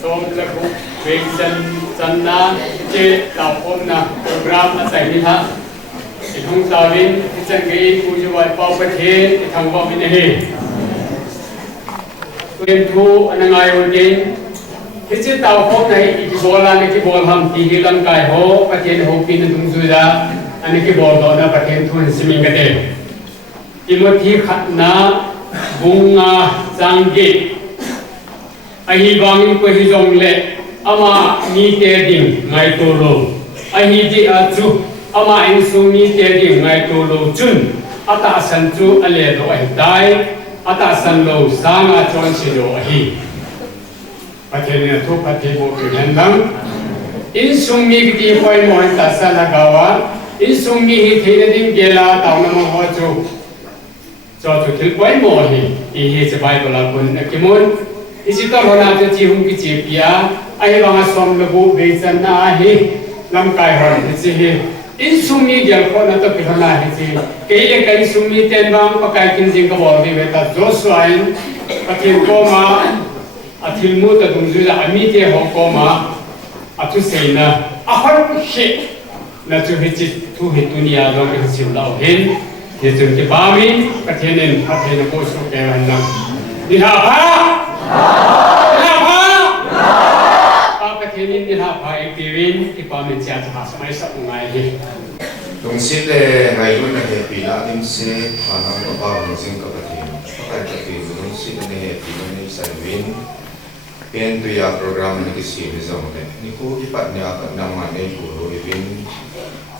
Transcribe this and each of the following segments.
som lagu Vincent Channa che tao om na program asai ni tha thong tawin chân cái cu ju wai pau pa the thang ba min he quên thu anangai odin cái chiếc tàu phong này cái bol là cái bol ham tí cái lăng cài ho phát hiện ho pin tung du ra anh cái bol đó là phát hiện thu hình sinh cái đấy cái một thi khát na bunga zangi ahi bangin ko hi jong le ama ni te ding ngai to lo ahi ji a chu ama in su ni te ding ngai to lo chun ata san chu ale do ai dai ata san lo sanga chon si do ahi Patenya tu patemo pinandang insummi kiti koi mohan tasa lagawa insummi hi theding gela tauna mo ho chu cho chu thil koi mohi I hi chabai bola kun akimun isita hona chu chi hum ki chi pia ai banga som lagu besan na hi lam kai hon chi hi insummi gel ko na to pihana hi chi keile kai summi ten bang pakai kin jing ka bol di beta joswain pathen ko ma athil mu ta dung ju la ami te ho ko ma athu seina a har he na chu he chi thu he dunia lo ke sim lao hen ye chung ke ba mi pathenen pathena ko so ke wan nam ni ha ba pa pathenin ni ha ba e tiwin ki pa min cha cha samai sa ngai he Tung sit le ngai lu na he pi la dim se khana ko ba no sing ka pathen pa ka ti tung sit ne he pi ne sai win pen tu ya program ni kisi misal ni ni ko ipat ni akan nama ni ko ipin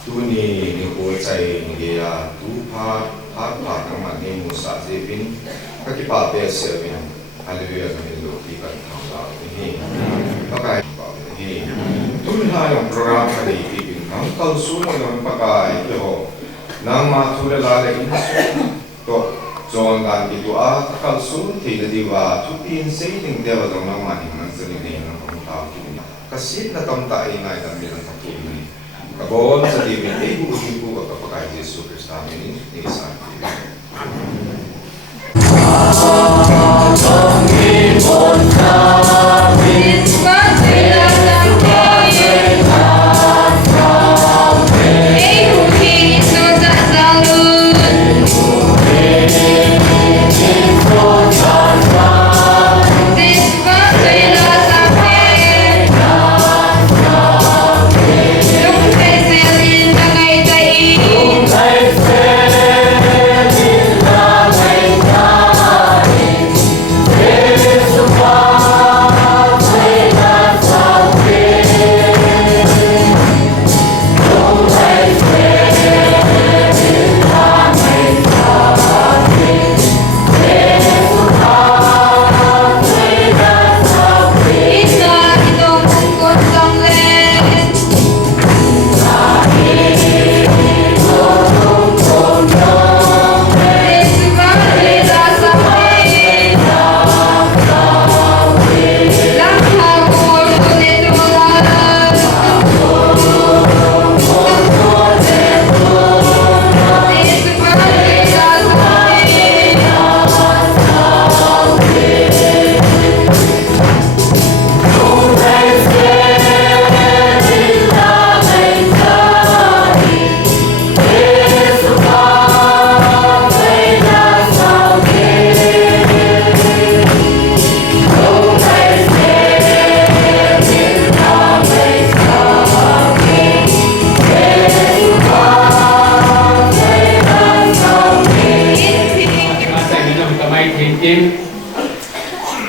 tu ni ko cai ni ya tu pa nama ni musa ipin kaki pa pe se pin haleluya ni lo ki kan thang ni pakai ni tu ha yang program ni ipin ang kau su ng pakai yo nang ma tu la le in to John dan itu kalau sun tidak diwa tutin seiting dewa dong nama ni mansuri ni na pangtau kini kasih na tamta ingai dan bilang takini kabon sa dimin ibu ibu kapag Yesus Kristus ini sa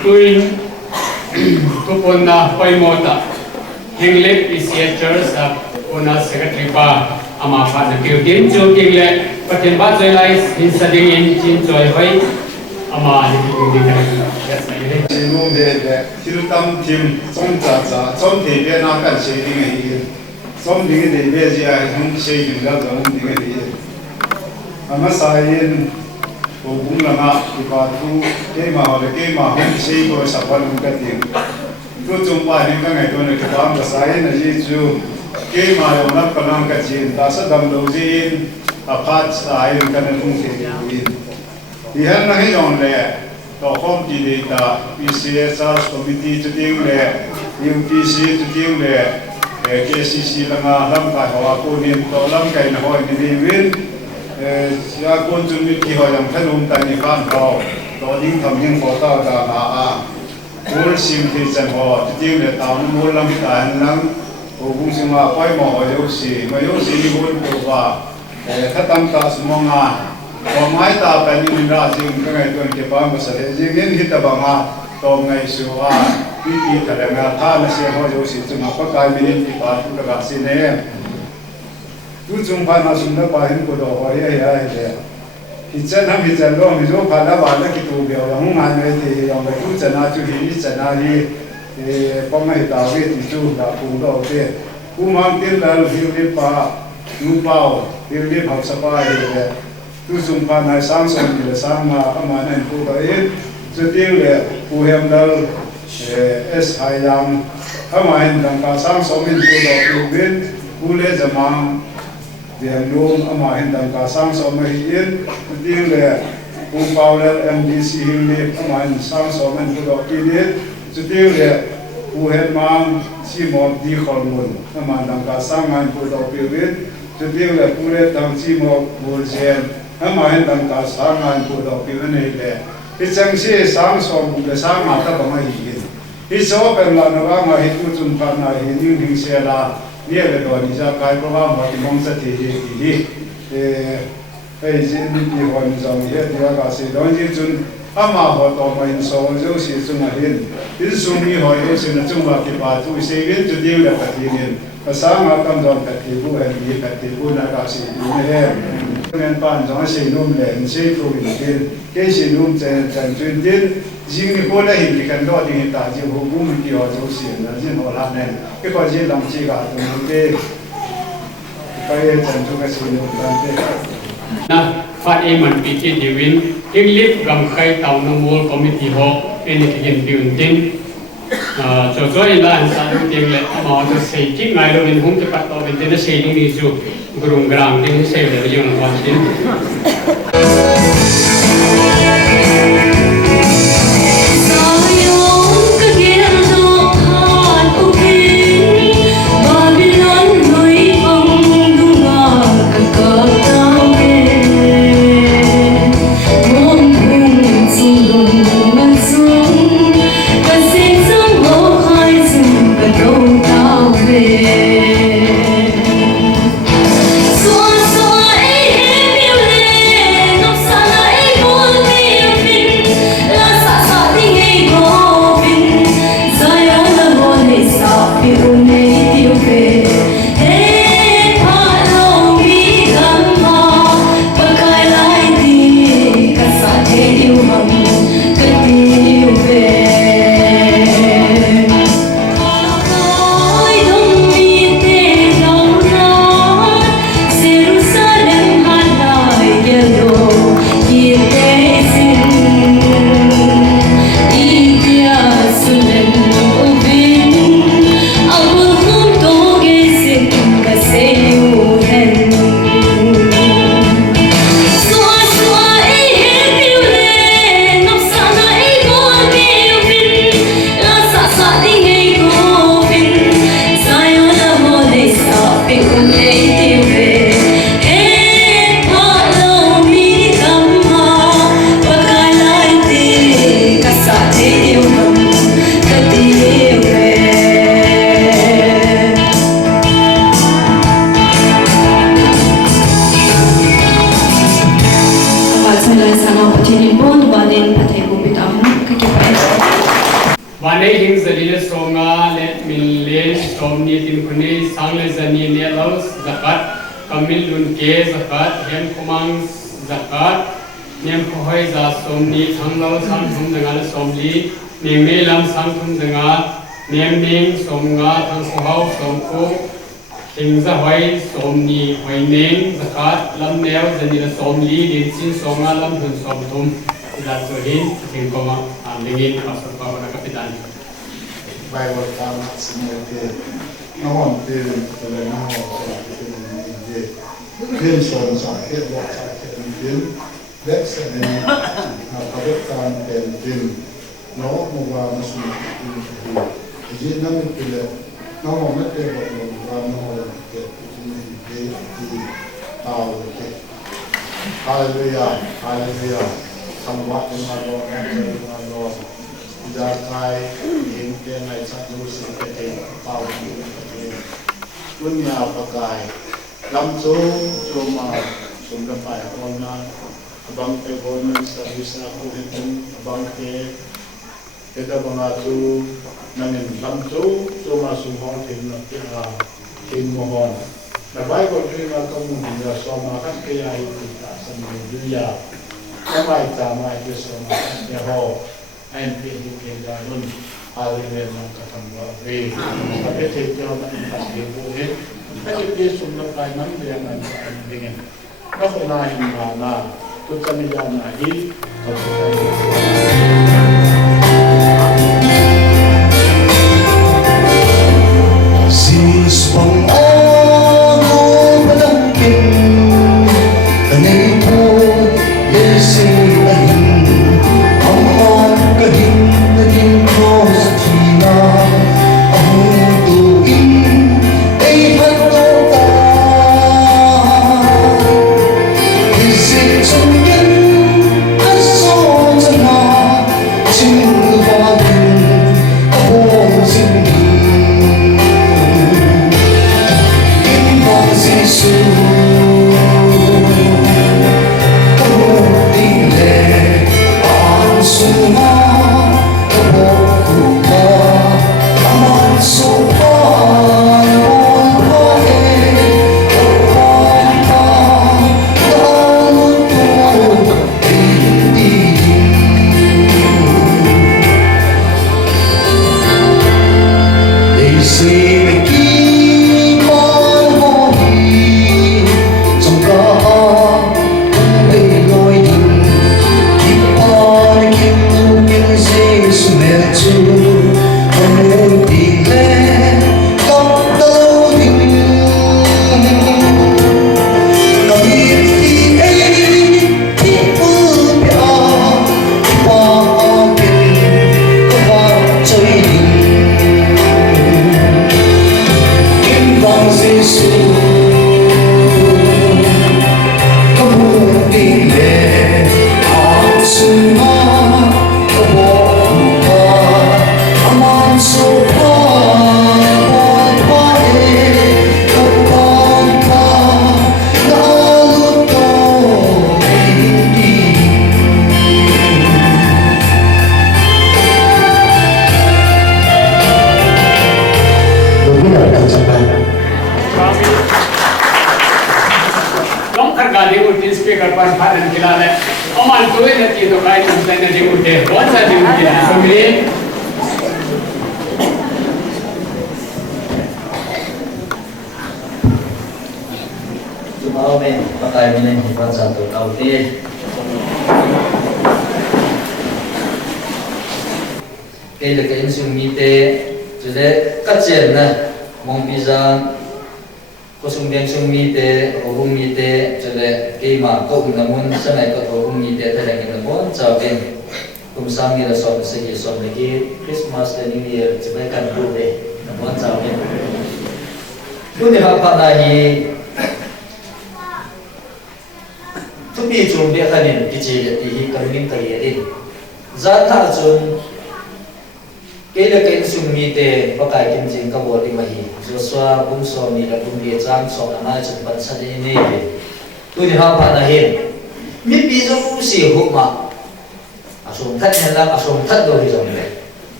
Tuin tupon na paimota hingle PCH sa una secretary pa ama pa na kyutin chu kingle pathen ba choi lai in sading in chin choi hoi ama ni ki ka yes ai Sinu de tiltam tim som cha cha som the be na kan se ding hi som ding de be ji ai hum se ding ga hum ding hi ama sain ko bung lama ki pa tu ke ma hum se ko sa pa lu ka ding tu chung pa ni ka ngai to ne ka ma sain na ji chu ke ma yo na ka nam ka chin ta sa dam lo ji a phat sai ka na lung ke ni hi han na hi on le ต่อข้อมจีดีตา PCSR Committee จุดยิ่งเลย UPC จุดยิ่งเลย KCC ละงาลำไก่หัวปูนินต่อลำไก่หอยดีวินยาคนจุดมีที่หอยยังขนมตานิข้านเขาต่อยิ่งทำยิ่งขอต่อตาหามูลสิมที่จันหอจุดยิ่งเลยตามมูลลำตาลังผู้กุมสิมาไปหมอโยสีมาโยสีมูลตัวว่าถ้าตั้งตาสมองพอไม้ตาเป็นยินราจิงก็ไงตัวเก็บบ้านมาเสียจริงหิตบังอาตรงไงสัววิธีแถลงท่านเสียหัวโยสิจุมาก็กลายเป็นที่ปาทุกระสิเน่ทุกจุงพันมาสุนทรภาหินกุดหัวเฮียเลยฮิจฉาฮิจฉาล้อมิโจพันละวันละกิตูเบียวยังงานไม่ดียังไม่ทุกจะน่าจุหินจะน่าดีก็ไม่ตาวิจิจูดาปูดอกเต้ผู้มังตินแล้วฮิวลิปานูเปาฮิวลิปหักสบายเลยทุกจุงพันในสังสมที่สังมาอามานันผู้ใดจุดยิ่งเลยผู้เฮมดัลไฮยังอามาเห็นดังการสังสมอินผู้ดอกลูบินผู้เล่จะมังเดียงลุงอามาเห็นดังการสังสมอินจุดยิ่งเลยผู้เปาเลMDC ฮิวลิปอามาเห็นสังสมอินผู้ดอกปีนี้จุดยิ่งเลยผู้เห็นมังชีมอบดีขอลุนอามาดังการสังงานผู้ดอกปีนี้จุดยิ่งเลยผู้เล่ดังชีมอบบูเซนอามาเห็นดังการสังงานผู้ดอกปีนี้เลยที่จังสีสังสมบุญสังมาตั้งมาหินที่โซเป็นลานว่ามาหินกุจุนพันนาหินยิ่งหิงเสียละเนี่ยเป็นตัวนิจกายเพราะว่ามาที่มองสติที่ไอ้จินที่คนจงเห็นที่ว่าสิ่งที่จุนอามาหัวต่อมาหินโซเจ้าสิ่งจุนหินที่สุมีหอยเจ้าสิ่งจุนว่าที่ป่าทุยเสียงจุดเดียวเลยปฏิทินภาษามาคำจำปฏิบูเห็นดีปฏิบูนักสิ่งนี้เนี่ยเงินปานจงสิ่งนุ่มเล่นสิ่งทุกอย่างที่แค่สิ่งนุ่มจะจุดดินยิ่งมีคนได้เห็นกันรอดยิ่งตาจิ๋วหูบุ้มที่ว่าเจ้าสิ่งนั้นยิ่งหัวล้านเนี่ยก็พอยิ่งลำชีกาตรงนี้ไปจันทุกสิ่งนุ่มกันเด้นะฟาดมันปีเจดีวินยิ่งลิฟกำไข่เต่านมูลคอมมิตี้หกเป็นที่เห็นดิวจริงช่วยล้านสารจริงเลยมาจะเสียจริงไงเราเป็นหุ่นจะปัดต่อเป็นที่เสียจริงนี่จูกรุงกลางที่เสียเลยยังวันจริงวันนี้หิงจะดีเลยสงฆ์และมิลเลนสมนิติคนนี้สังเลจันีเนลส์จักรคำมิลลุนเกจักรเฮมคุมังจักรเนียมขอยจัสมนิทั้งเราสังทุมจังอาสมลีเนียมเมลัมสังทุมจังอาเนียมนิงสมงาทั้งสหาวสมคูหิงจะหอยสมนีหอยเนงจักรลำแนวจันีละสมลีดินสินสงอาลำทุนสมทุมจัดตัวหินถึงก็มาลิงินภาษาพระกัปตันไปวัดตามสิ่งที่น้องที่เป็นน้องที่เป็นเรื่องส่วนสายเหตุว่าสายเหตุเป็นเล็กเส้น nakabukkan din no mga masuk jadi namin pila no mate ba no ke di tao ke hallelujah hallelujah samwa ngalo ngalo jakai yin ke nai sa lu si ke tao ni punya pakai lam so ma sumda pai ona abang pe government service na ko hin abang ke kita mengatu namin lamtu cuma sumhon tin mohon. Nabai ko terima kamu dia sama kan kaya itu tak sambil dia. Nabai tama itu sama ya ho. MP di kegalun hari ini kata bawe. Tapi tidak nak dibuat. Tapi dia sumber kainan dia nanti dengan. Kalau naik mana tu kami jangan lagi. Sis bang ano malangkin Kanay po yesing ahin Ang magkahin naging ko sa tina Ang tuwing ay hatota Isip sungin ason sa na Sinubagin ako singin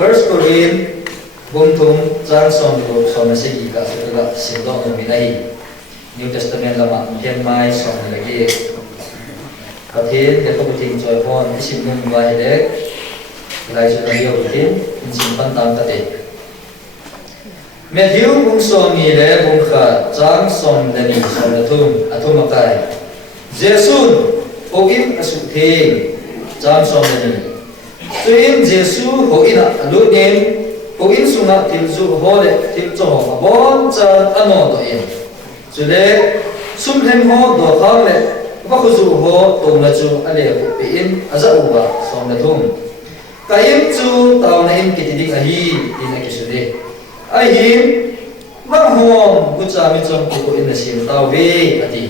First Korean Bumtum Zang Som Segi Ka Sindong Minahi New Testament lama Hian Mai Som lagi ประเทศแต่ก็ประเทศจอยพรที่ชิมนุ่มไว้เด็กหลายชุดเดียวประเทศเป็นชิมปันตามประเทศเมื่อที่บุ้งสวมีและบุ้งขาจางสมเดนิสมทุ่มอัตุมกายเจสุนโออิมอสุเทงจางสมเดนิตัวอิมเจสุโออินะลุเนมโออินสุนัขทิลจูโฮเลทิลโจฮบอนจานอันโนตัวเองจุเลสุมเฮมโฮดอกเขาเลว่าคุจูโฮตรงละจูอะไรไปอินอาจจะอุบะสมเดทุ่มกายิมจูตาวในอิมกิติดิกอาฮีอินอกิสุเดอาฮีมมังฮอมกุจามิจงกุอินสิมตาวเวอดี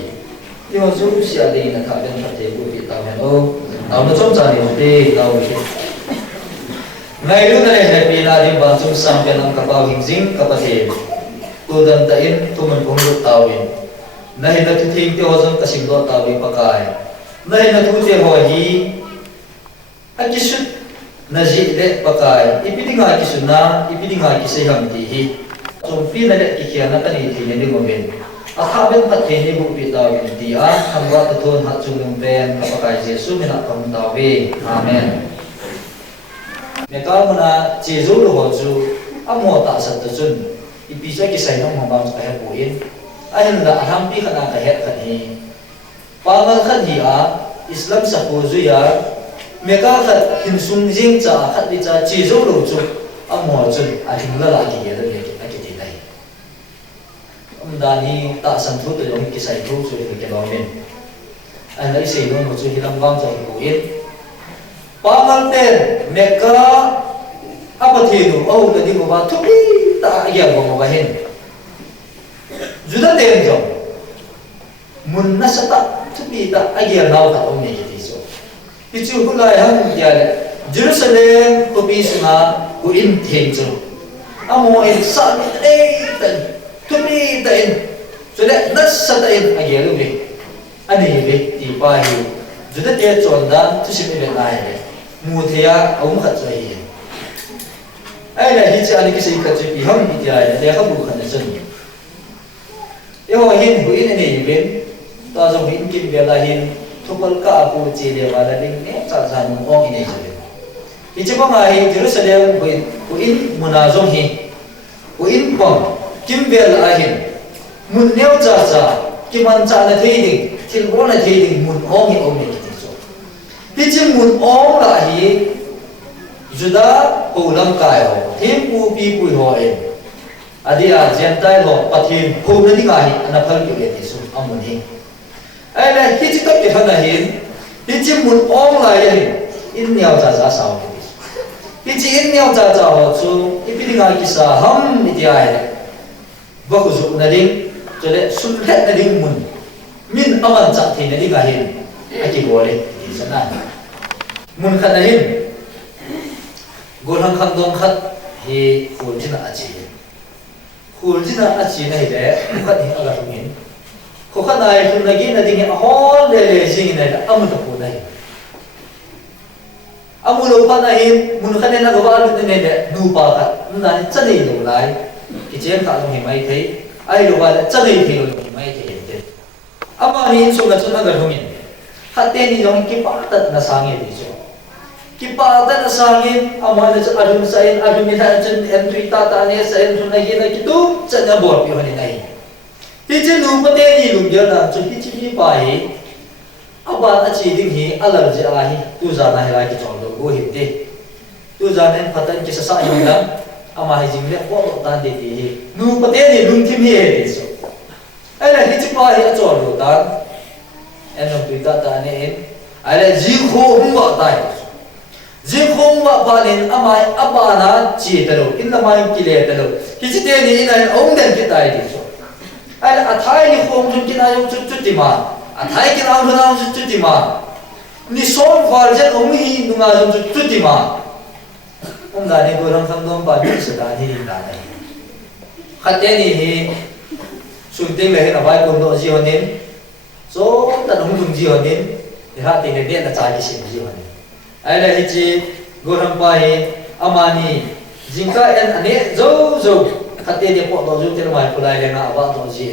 ที่ว่าจูเสียดีนะครับเป็นพระเทวุติตาวเฮโอตาวนั้นจงจานิเดตาวเวngày lúc này là vì là đi vào trung sang bên ông kapau hình dính kapathe tu dan ta in tu mình cũng được tàu in này là tu thiên tiêu dân ta sinh đo tàu in pakai này là tu thiên hỏi hi anh chỉ xuất là gì để pakai ipidi ngai chỉ xuất na ipidi ngai chỉ xây hàng thì hi trong phi là để kia na ta đi thì nên đi một bên à thà bên phát thiên đi bộ bị tàu in thì à tham gia tu thôn hạt trung lòng bên pakai Giêsu mình là cầm tàu về amen Meka muna Jesu lu hoju amo ta sat tujun ipisa ki sai nong mabang ka he puin ahin la hampi khana ka he khan hi pangal khan hi a Islam sa puju ya meka khat hin sung jing cha khat li cha Jesu lu chu amo chun a hin la la ki ye le a ki ti dai dani ta san thu to yong ki sai thu chu ke lo men an lai sei no chu hi lam wang cha hi puin pangal ten meka apa thiru au da di ba thupi ta ya ba hen juda ten jo mun na sata thupi ta agia nau ka om ne ki so pichu hulai han ya le Jerusalem to bi suna ku in ten jo amo en sa ni ten thupi ta en so le na sata en agia lu ni ani le ti pa hi juda te chon da tu sim le nai le mu thea ông khát rồi ai là hiện tại cái gì khát rồi bị hâm bị dài để các bộ khát rồi yêu hiện hủy này bên ta dùng hiện kim về là hiện thu bal cả bộ chỉ để vào là đinh nét trả ra một ông này rồi thì chỉ có ngày Jerusalem hủy muna dùng hiện hủy bằng kim về là hiện mun nêu trả kim ăn trả là thế đình thiên bố là thế đình mun ông hiện ông này thì chỉ muốn ôm lại hi Juda phù lâm cài hồ thêm pu pi pui hồ em adia gentai lo pathin phù nó đi ngài anh phật kiểu vậy thì sung ông muốn hi ai là khi chỉ cấp cái thằng này hi thì chỉ muốn ôm lại hi in nhau ra sao thì chỉ in nhau ra hồ chu thì bị ngài kisa hâm đi ai và cứ dùng nó đi cho nên sung hết nó đi muốn min aman chặt thì nó đi ngài hi ai chỉ gọi đi sana mun khát này gol hang khát dong khát hi khul jina achi này để khát hi aga thungin kho khát này thun lagi na ding hol le jing này amu ta pu này amu lo pa này mun khát này na gwa lu ne de nu pa khat na chani lo lai ki chen ka long hi mai thei ai lo ba chani thi lo mai thei te ama ni so na chuna ga thungin khate ni jong ki pa tat na sangi di so ki pa tat na sangi ama na cha adum sain adum ni tha chen en tui ta ne sain thun na hi na ki tu cha na bor pi hani nai ti che nu pa te ni lum dia na chu ti chi pa hi aba a chi ding hi alar je a hi tu za na hi la ki chong do go hi te tu za nen phatan ki sa sa yong da ama hi jing le ko ta de ti hi nu pa te ni lum thim hi di so ai la hi chi pa hi a chol do ta en long tui ta ne en ai jing kho hum ba tai jing kho ma ba len amai aba na chi ta lo in la mai ki le ta lo ki chi te ni in ong den ki tai di so ai a thai ni khom jun ki na yong chu ti ma a thai ki na na chu ti ma ni som far jen ong hi nu nga jun chu ti ma ong da ni go ram tham dom ba ni sa da ni da dai khat te ni hi sun ting le na bai kon do ji honin so ta nong dung ji honin thì ha tình điện là trái cái gì gì vậy ai là hết chi goram pai amani jingka en ane zo zo khate de po do zo te mai pulai le na ba do ji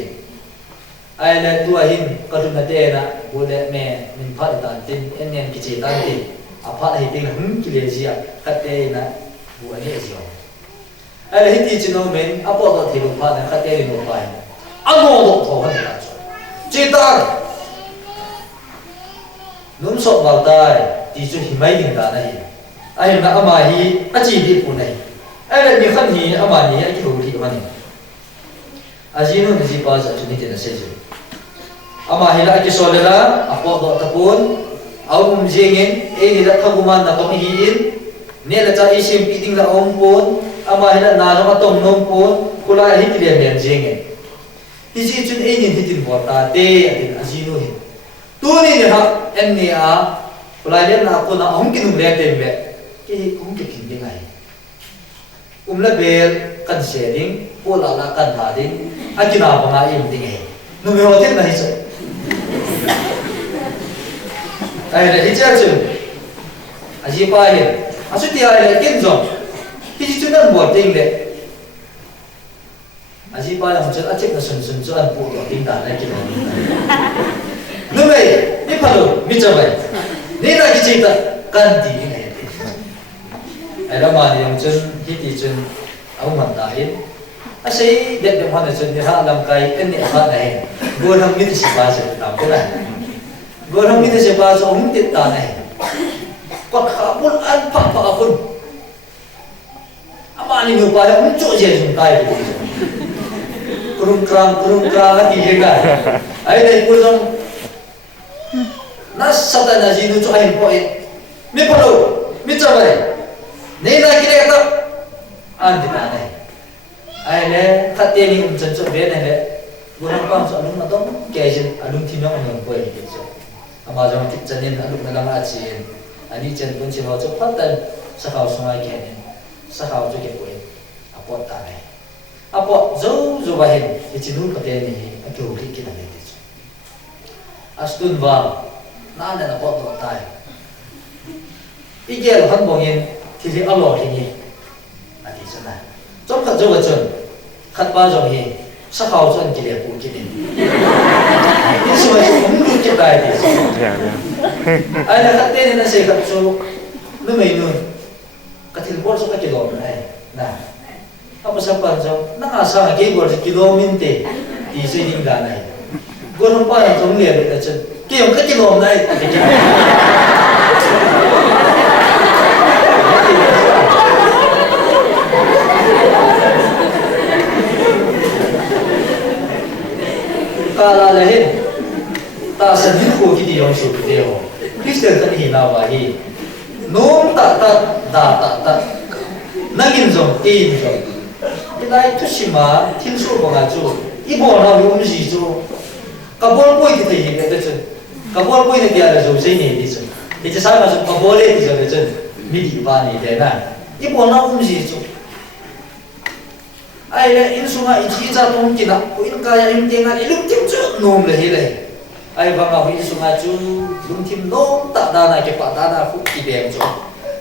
ai là tua hin có được nè na bố lệ mẹ mình phát tàn tin anh em cái gì tàn tin à phát hay tin hứng cái gì à cắt tê na bố anh ấy gì ai là hết thì nó mình à bỏ đó thì lúc phát na cắt tê nó phải anh ngô độ thổ hơn là chỉ ta nếm sọt vào tai thì chú hi mấy điểm cả này ai là ama hi à chỉ đi phụ này ai là nhiều khăn hi ama hi cái hồ thì mà này à chỉ nó chỉ bao giờ chúng ta sẽ gì ama hi là cái số là à bỏ đó tập bốn ông riêng ấy là thằng công an là công hi in nên là cha isim piting là ông bốn ama hi là na nó tông nông bốn cô lại hết liền liền riêng ấy thì chỉ chúng ấy nhìn hết tin bỏ ta tê à chỉ nó hết tu ni ni ha en ni a lại đến là cô na ông kinh lệ tiền về cái cũng cái kinh thế này là về cần xe đi cô là cần thà đi anh chỉ nào bằng ai im tiếng ấy nó mới hỏi thế này chứ ai là đi chơi chứ anh chỉ phải anh suy ai là kinh rồi thì chỉ chúng ta bỏ tiền về anh chỉ phải làm cho anh check là sân cho anh buộc tiền đàn này cái nó vậy đi phải rồi biết chưa vậy nên là cái gì đó cần gì này ai đó mà dùng chân hít thì chân ông hoàn đại anh sẽ đẹp đẹp hoàn chân như ha làm cái anh này hoàn này vừa làm như thế sẽ bao giờ làm cái này vừa làm như thế sẽ bao giờ không tiết ta này còn khá muốn ăn phá phá phân mà anh nhiều bài không chỗ gì dùng tay thì kurung krang thì cái này ấy đây cô xong nó sao ta là gì nó cho anh gọi biết bao lâu biết cho vậy nên là cái này đó anh thì này ai nè phát tiền thì cũng chân cho biết này đấy vừa làm quan trọng đúng mà tốt kể chứ anh đúng thì nó còn nhiều quay thì chứ mà trong cái chân nên anh đúng là làm ăn gì anh đi chân cũng chỉ vào chỗ phát tiền sao họ xong ai kể sao họ cho cái quay à bỏ ta này à bỏ dấu vậy thì chỉ nuôi cái tiền này anh kêu cái này đấy chứ à student vào nó là bỏ đồ tay ý kiến là hắn bảo nhiên thì thì ăn lẩu thì nhỉ à thì thế này trong các chỗ chân khát bao giờ nhỉ sắc hào chân kia là bùn kia đi cái số này không được cái bài thì ai là khát tên là sẽ khát số nó mấy người cái thì bỏ số cái kilo này nè apa sampai jauh nak asal cái gọi là kilometer thì sẽ đi ra này gọi không phải là giống liền được chân kiểu cái lồng này ta là hết ta sẽ biết khu cái điều số cái điều Christian cái gì nào vậy nôm ta nangin giống im giống cái này chút xíu mà thiên số bằng ai chú ít bỏ nào dùng gì chú kabol boy kita ini ada tu, kabol boy ni dia ada jauh sini di tu. Itu saya masuk kabol ni dia ada tu, midi bani dia na. Ibu nak umsi tu. Ai le in sungai iji jatuh kita, in kaya in tengah ilum tim tu nom le hele. Ai bangga in sungai tu, ilum tim nom tak dana ke pak dana fukti dia tu.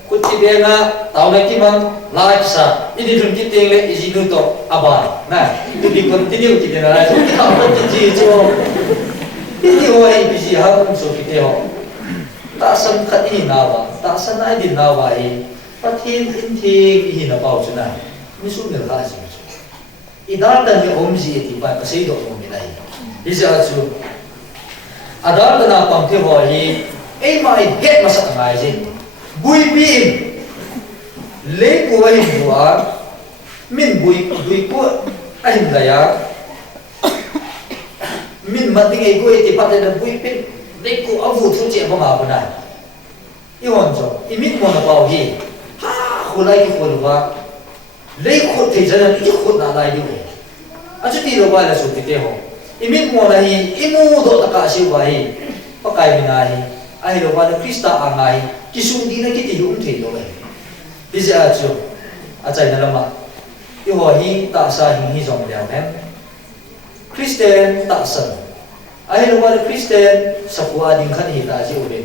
Kuti dia na tahu lagi mang like sa. Ini ilum tim tengah iji nuto abai. Nah, itu di continue kita na. Kita apa iji tu. Ini orang bisi harus masuk kita. Tak sangkat ini nawa, tak sanai di nawa ini. Patin inti ini nawa cina. Misu nerasi. Idar dan yang omzi itu pada sehidup orang ini. Bisa tu. Adar dan apa yang terjadi, mai get masa tengah ini. Bui pin, leku ahin buat, min bui ku ahin daya. Min mati ngai gue ti pada dan bui pin leku avu tu je apa apa dah. Iwan jo, imin mo na pau hi. Ha, khulai ki khulwa. Leku te jalan i khut na lai du. Achu ti ro ba la su ti te ho. Imin mo na hi imu do ta ka si wa hi. Pakai mina hi. Ai ro ba na Krista angai kisu di na ki ti hum the do le. Di ja achu. Achai na lama. I ho hi ta sa hi jong liao nem. Kristen tak sen. Ai lo ba Kristen sapua ding khan hi ta ji ulen.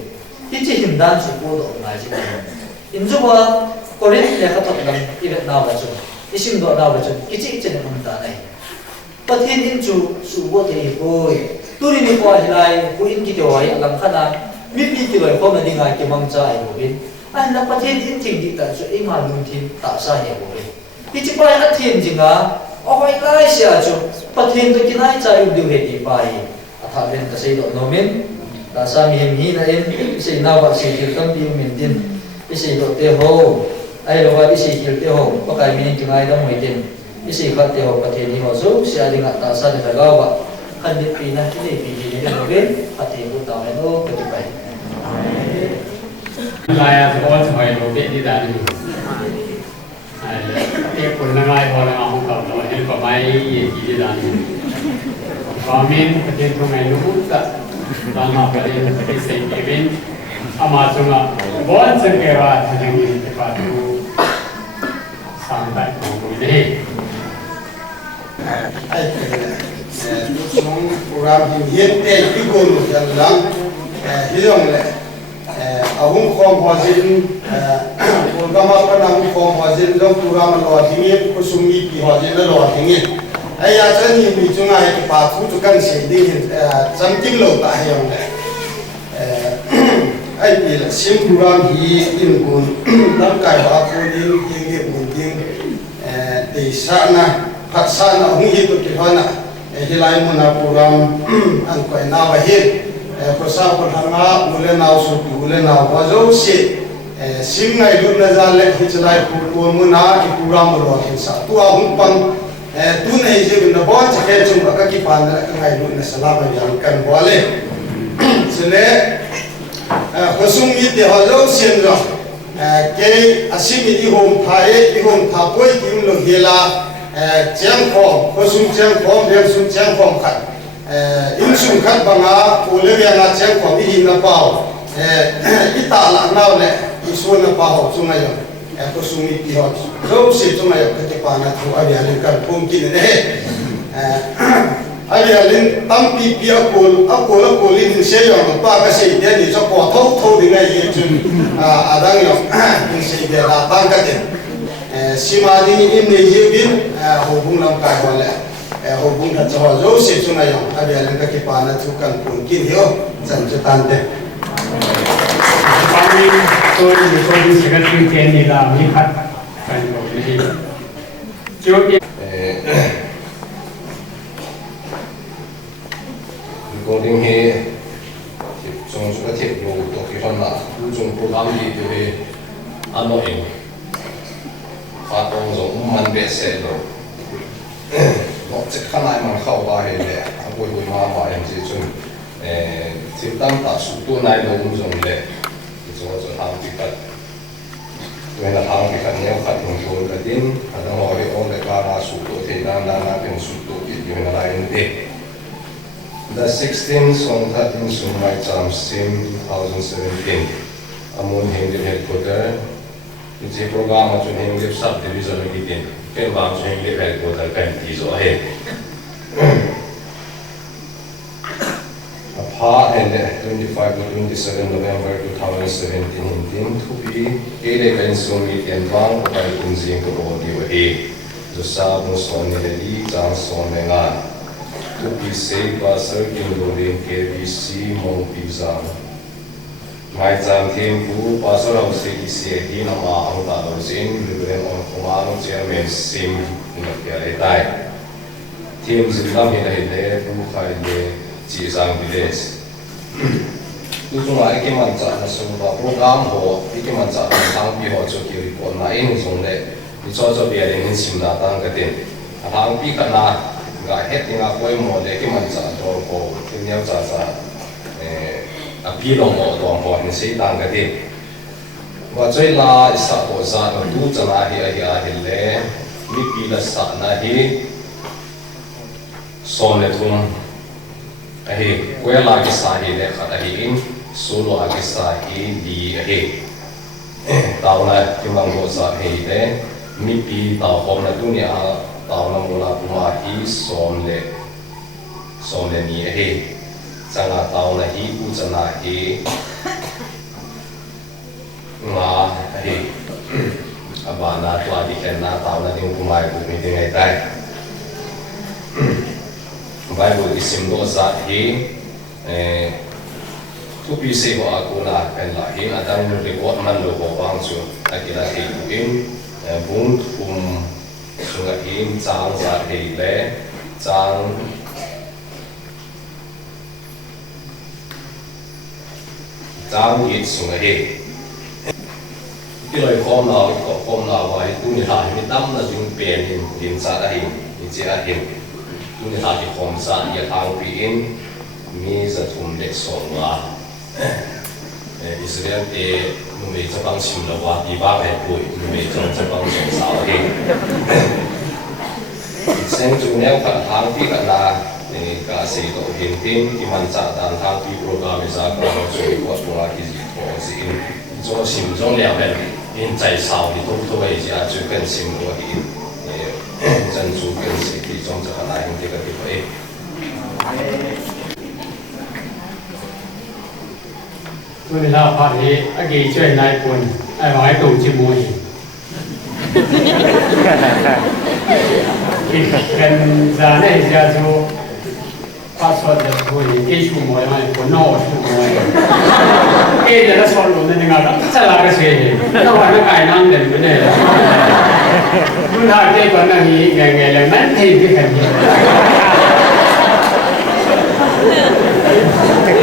Ti chi him dan su pu do ngai ji. In zo ba Korin le kha thot dam i vet na ba chu. Isim do na ba chu. Ki chi chen nam ta nai. Pathin in chu su bo te oi. tu ri ni ko hilai ku in ki to ai lam khana mi pi ki loi ko ma dinga ki mang cha ai bo bin an la pathen in thing di ta so e ma lung thin ta sa he bo ri pi chi pa a thim jinga o vai lai sia chu pathen to ki nai cha yu du he ti pai a tha ben ta sei do no men ta sa mi hem hi na en sei na wa sei ki kam ti min tin sei do te ho ai lo wa sei ki te ho pa kai mi ki ngai da moi tin sei kha te ho pathen ni ho so sia dinga ta sa ne ga wa kan di pi na ki pi ni ne no ben pathen ko ta me no ka ti pai Lai so ot mai lo be di da ni cái cuốn là mai hoặc là không cầm rồi nên có mai gì gì là có mình cái chuyện trong ngày lúc đó đang học cái cái xây cái bên ama chúng là bốn sự kiện và thành những cái phát tu sáng tạo của người đây lúc sống program hiện tại cái cuốn một lần lắm ví dụ là ông không có gì program apa nama không có gì trong program lo thì nghe có sung mi pi có gì nó lo thì nghe ai ya chân như bị chúng ai cái phát thu cho căn sẽ đi chẳng tiếng lâu tại hiện này ai bị là xem program thì in cuốn năm cái hóa cuốn in tiếng nghiệp một tiếng để sáng na phát sáng na không hiểu được cái hoa na thì lại một na program anh coi nào vậy for example hanga mule nào số mule nào bao giờ sẽ sim ngày lúc này ra lệ thì lại của muna cái program rồi thì sao tu ông bằng tu này chỉ bên đó chắc cái chúng các cái phần là cái ngày lúc này sẽ làm cái gì cần bỏ lên cho nên có sung ít thì họ lâu xem rồi cái asim đi hôm thay quay kiếm được gì là trang phong có sung trang phong đem sung trang phong khác in sung khát bằng á, phụ nữ viên á trang khoảng đi na bao, ít tạ lạc nào nè, ít số na bao chung này rồi, có sung ít thì họ đâu sẽ chung này rồi, cái bàn là thu ai lên cần phong kín này, ai lên tâm pi pi apol lên sẽ rồi, ba cái sẽ để đi cho bỏ thâu đi ngay gì chung, đang rồi, mình sẽ để là tăng cái tiền, sima đi im này gì bin, hồ bung làm cái gọi là hồ bung thật cho dấu xếp xuống này ông, ai biết là cái bàn là thu cần cuốn kín hiểu, dần cho tan đấy. Kami tôi sẽ có chương trình đi làm những khách cần rồi đi. Trước kia Còn đừng he trong số các thiết bị tổ chức hơn là trong program gì thì anh nói phát động giống man bể xe rồi nó sẽ khá lại mà khâu vào hệ lệ anh quay quay mà vào em chỉ chung thì tăng tạo sự tu này nó cũng giống lệ cho hàng bị cắt nên là hàng bị cắt nhau cắt một số cái tin anh nói ôn lại cả là sự tu thì đangเป็นsự tu thì như là lại như The 16th on 13th June my term sim 2017 amon Hingle headquarter it's a program of Hingle subdivision again ken bang Hingle headquarter kan ti zo he apart and 25 to 27 November 2017 in to be ele kan sum weekend bang kai kun jing ko odi he zo sa mo son ne li chang son ne nga to be saved by serving Lord KBC Mong Pizan. Mai chang thêm phú pastor học sĩ sĩ thì nằm ở ông ta đầu tiên lên ông công an chairman sim nhập cái này tại thêm dự làm hiện nay để phú khai để chỉ sang village. Lúc chúng lại cái mình chọn là số vào program họ cái mình chọn là sang bị họ cho cái report này in xuống đấy đi cho bây giờ đến sim là tăng cái tiền hàng bị cái nào cái hết thì ngã quay một để cái mình chọn cho cô cái nhau chọn pi lòng một đoàn họ nên sẽ tăng cái tiền và chơi là xã hội xã hội tu chân là hi lệ mi pi là xã là hi son lệ thùng hi quay là cái xã hi lệ khát hi in solo cái xã hi đi hi tàu là cái bằng bộ xã hi lệ mi pi tàu hôm là tu nhà tàu là một là cũng là hi son lệ ni hi chẳng là tàu là hi u chẳng là hi nga hi abana tua di kena tàu là những cái mai của mình ngày nay Bible isim lo za hi thu pi se ho akula kan la hi adang report man lo ho bang chu akila hi in bung sunga in chang za hi le chang yi sunga hi cái lời khom nào vậy tu ni ha ni tâm là dùng biển hình sa đã hình chỉ là hình tu ni ha thì khom sa ya thang pi in mi za thum le so wa Israel te nu me cha bang sim la wa di ba he pu nu me cha bang so sa he sen chu neo ka thang pi ka la ka se to hin tin ki man cha dan thang pi program za ka ho chu ko tu la ki ko si in zo sim zo le ben in在少你都会加就更新多一珍珠跟谁其中这个来用这个地方tôi là phát hiện cái chuyện này còn ai nói tụng chim môi gần giờ này giờ cho phát xuất được thôi cái chim môi mà còn nọ chim môi cái giờ nó xuất luôn nên là nó sẽ là cái gì nó phải nó cài năng đến cái này tôi thấy cái con này ngày là mấy thì cái hình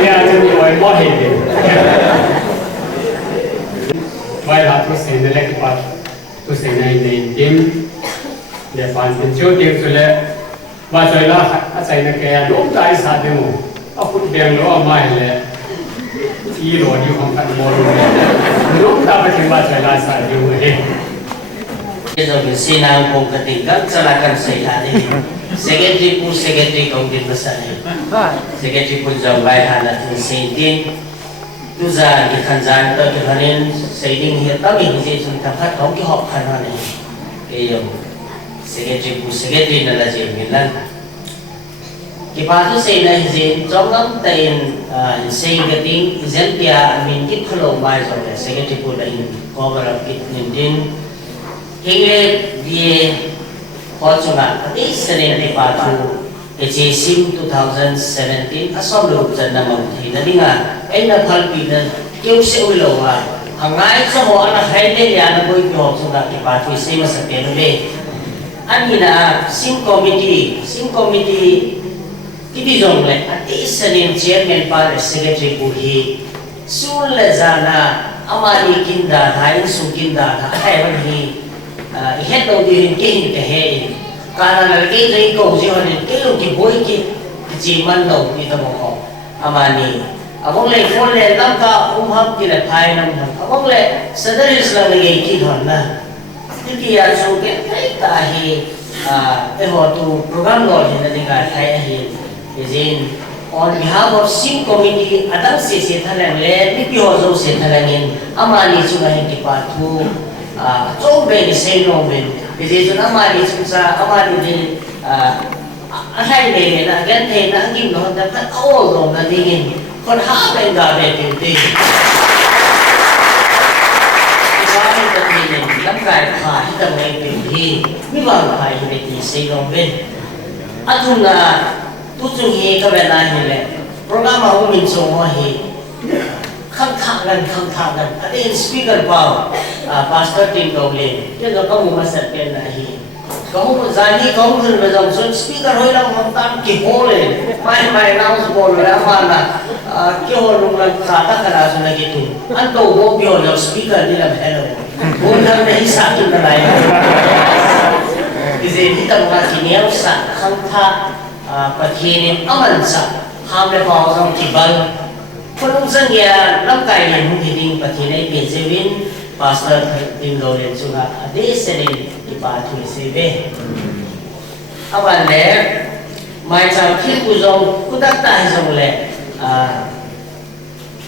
ya cho nhiều người mua hình đi vậy là tôi sẽ lấy cái part tôi sẽ này tìm để phản biện chiếu tìm rồi là và rồi là cái này cái lúc đại sát đi mu ở phút đêm lo mai là chỉ lo đi không cần mua rồi lúc ta phải tìm và rồi là sát đi mu hết Jadi sinang pun ketinggal silakan saya ini. Secretary kau di besar ini. Secretary pun jawab hana tinsin. Tuza di kanjan tu kehanin saying hiat kami ini cuma tempat kau kihop kanan ini. Yang secretary nala jemilan. Kipatu saya dah izin, jangan tayin saya keting izin dia amin kit kalau mai jawab secretary pun dah ini cover kit nindin. Hingga dia Portugal, tapi sering di Patu, HSIM 2017 asal lu janda mati. Jadi nggak, enak hal kita, kau seulo lah. Hangai semua anak hari ni anak boy kau sudah di Patu, saya masih penuh. Anina sim committee, kita jomle. Ati sering chairman par secretary puhi, sul lezana, amari kinda, hai su kinda, hai bagi. Hết đầu tiên cái hệ cả là cái dây cầu gì hơn cái lúc cái bối cái chỉ mang đầu đi tao bảo họ mà nè ông lấy phone lên năm ta hấp cái là phai năm ông lấy sau đó là cái gì thôi nè cái kia số cái ta hi cái họ tu program rồi thì là cái thay hi cái gì on behalf of sim committee adam se thalang le mi pi ho zo se thalangin amani chunga hin ki pa thu chỗ về thì xây nông về vì thế chúng ta mà đi chúng ta mà đi hay về là cái thế là kim nó đã rất ô rồi là đi còn hát lên cả về tiền tiền cái mình tự nhiên lắm cái phải tầm này tiền thì mới vào phải về thì xây nông về chúng là tu chung hi các bạn này này program mà mình dùng hoa hi khăng khăng gần, ada speaker bau, pastor tim kau le, dia kamu masuk ke nahi, kamu zani kamu tu macam so speaker hoi lang hantam kihole, main announce bol ramana, kihol lang kata kena sudah gitu, anto bo kihol speaker dia lah hello, bukan nahi satu narai, jadi kita mengaji ni usah khangta, perkini aman sah, hamle bau orang tibal. Kalau saya lắm cái này không thì đinh và thì này biển sẽ win pastor đinh đồ lên chung là để sẽ lên thì bà thuê sẽ về. Các bạn lẽ mai sau khi cô dòng cô đắc tại dòng lẽ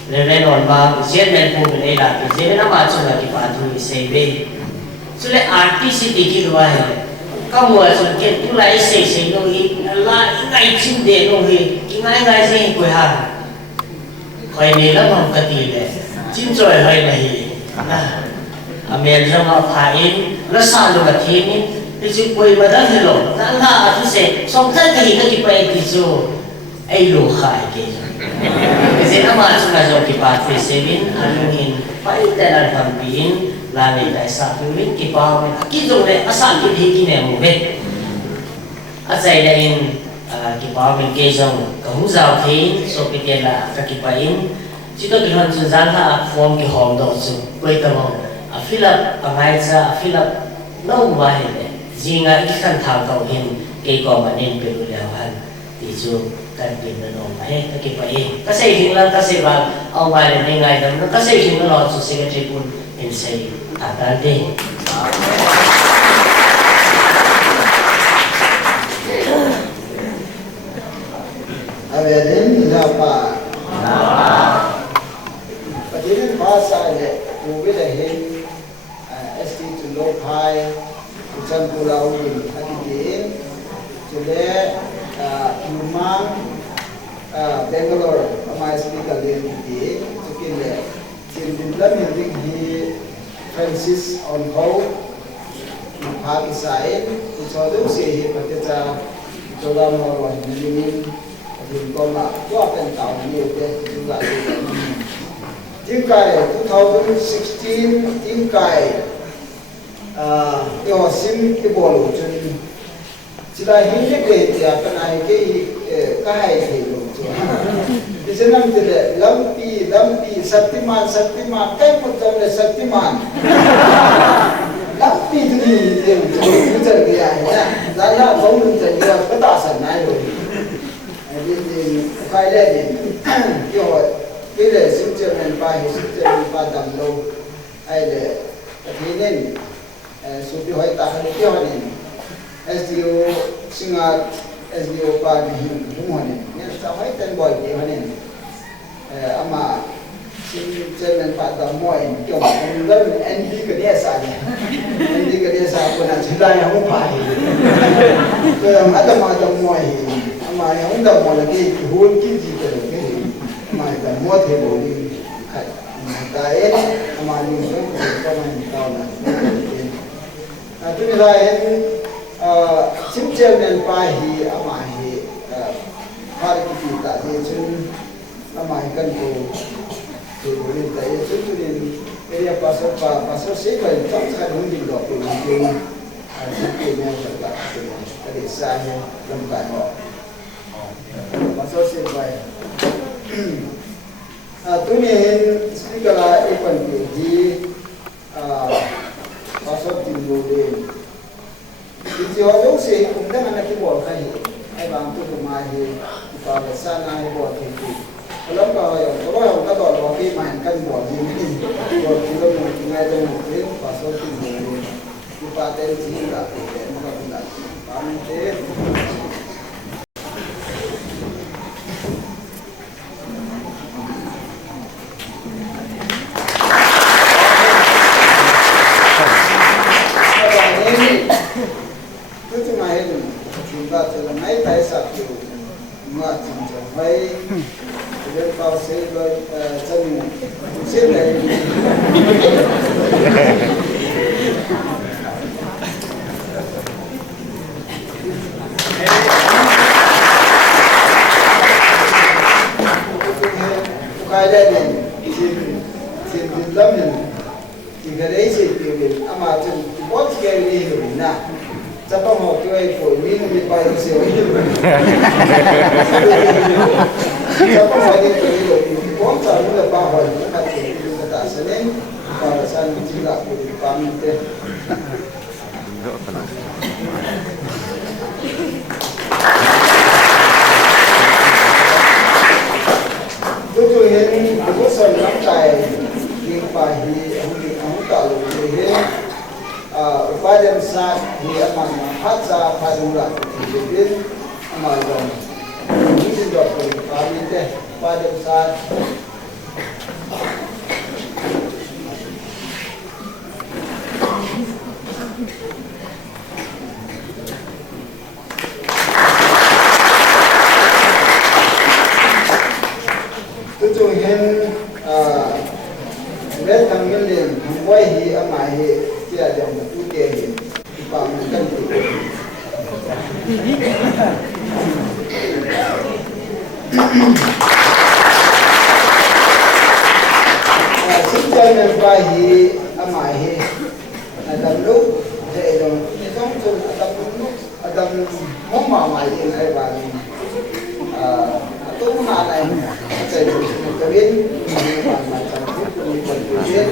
lên ổn mà diễn lên phụ bên đây là cái diễn nó mà chung là thì bà thuê sẽ về. Cho nên artist thì đi rồi các mùa xuân kia cũng lại sẽ nói là ngày chim để nói ngày sẽ quay hàng. Hồi này nó không có tiền đấy, chính rồi hồi này, mình trong họ phải nó sao được cái thiên thì chú quay mà đã thì lộn đã là chú sẽ xong thân cái cái bay thì chú ai lô khai cái kasi naman sa naso kipatri sevin anuhin paitalan pampin lani dai sa kuwin kipawen akidong le asan kiti kine mo be asai na in kipawen kezong kahuzao thi so pitela kakipain chito kihan sunzan ha form ki hom do su koitamo fill up angai cha fill up no wa hele jinga ikhan thang tau hin ke ko manin pe lu lewan ti chu kan pin na no mai ke pa e kasi hin lang kasi ba au mai le ngai dam kasi hin lo su secretary pun in say atante Averin napa Padirin bahasa le Ubi le hin ST to low high Ucan pulau ni Hadirin Jule Umang Bangalore Amai speaker le Hadirin Sukin le Sirbindlam Hindik hi Francis on hold Pakistan Ucadu si Pakistan Joga Mawar Hadirin Hadirin Koma Tua Pentau ni Ude Juga Tingkai 2016 tingkai sim ibolo chun sila hindi ke ya kanai ke kahai ke lo disenam tele lampi saktiman kai putam le saktiman lampi tu ni ujar gaya ya lala bau ujar gaya kata sanai lo ini kai le ni yo Bila Switzerland dam lo ai le athinen supi hoi ta han ki honin SDO singa SDO pa ni humunin ne sa hoi ten boy ki honin ama Switzerland dam moi ki on dal ND ke dia sa ni ND ke dia sa ko na chilai hamu pai ko ada ma dam moi ama ya unda mo lagi hol ki ji ke mai da mo the bo ni khat ta e amani so ko man ta na tu ni la en sim chairman pa hi ama hi har ki ta je chun ama kan ko tu ni ta ye chun tu ni area pasar se ba tam sa hung di do ko ni ke ke ne sa ta de sa ne lam ka ho pasar se ba Tunin speaker la ipan di pasok timbulen. Iti orang se undang anak ibu kai, ay bang tu kumahi ipag sana ibu kai. Alam kalau yang kata orang kai main kan buat ini, buat kita mau tinggal di mungkin pasok timbulen. Ipaten sihingga muka benar. Pamit. Hãy subscribe cho kênh Ghiền Mì Gõ để không bỏ lỡ những video hấp dẫn Xin chào mẹ bà hi amai hi adam lu je dong dong tu adam mong ma mai in ai ba ni tu ma này sẽ được cái biến mà trong phút mình cần biết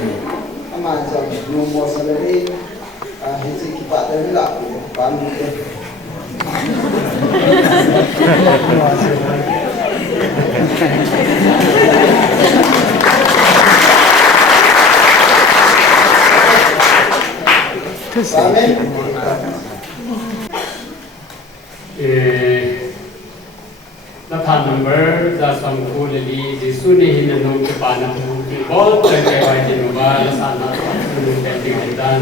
mà trong nông nghiệp sau đây hiện sự kỳ vọng đấy là bán cái Amen. Nathan number da sam ko le li Jesu ne hin no ke pa na mu ki bol te ke ba ji no ba la sa na nu te ti dan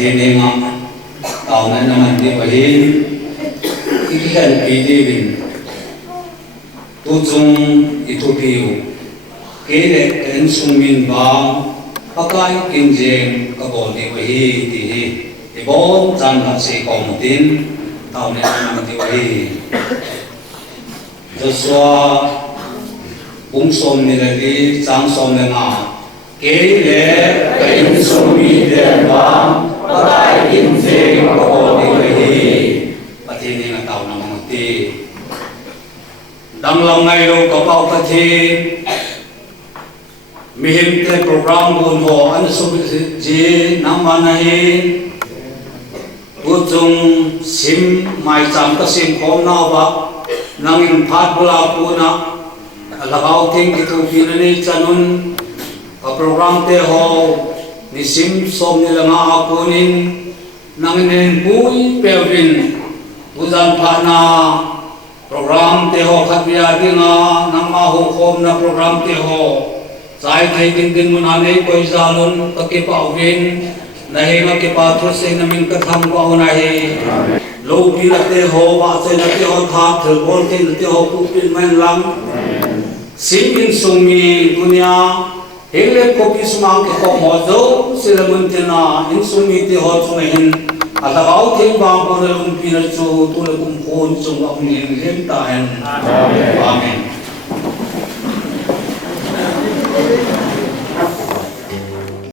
Ini tahunan naman di bahin ikan pidibin tujung itu piu kene ensumin bang pakai kinjeng kabol di bahi di ibon jangan si komutin tahunan naman di bahi Joshua bungsom nilai jangsom nenga kene ensumi bang pakai kinjeng kabol di bahi pati ni nga tao na mga ti dang lang ngayon kapaw pati mihim te program bun ho ano subit ji nang manahin butong sim may cham kasim kom na ba nang impad bula po na alagaw ting ito pinanay chanun ka program te ho ni sim som nila nga akunin nang ininbuy pewin budan pa na program te ho katbiyadi nga nang mahukom na program te ho Sai thai din mo nanay ko izalon kakipaugin nahi makipatros ay namin katham ko unahi low pinate ho ba sa nate ho tha thbol ke nate ho kupin man lang simin sumi dunia hele ko pisma ke ko mozo sila muntina in sumi te ho chumahin alagau thing bang ko na lum pina chu tu le kum khon chung ak ni lem ta hen amen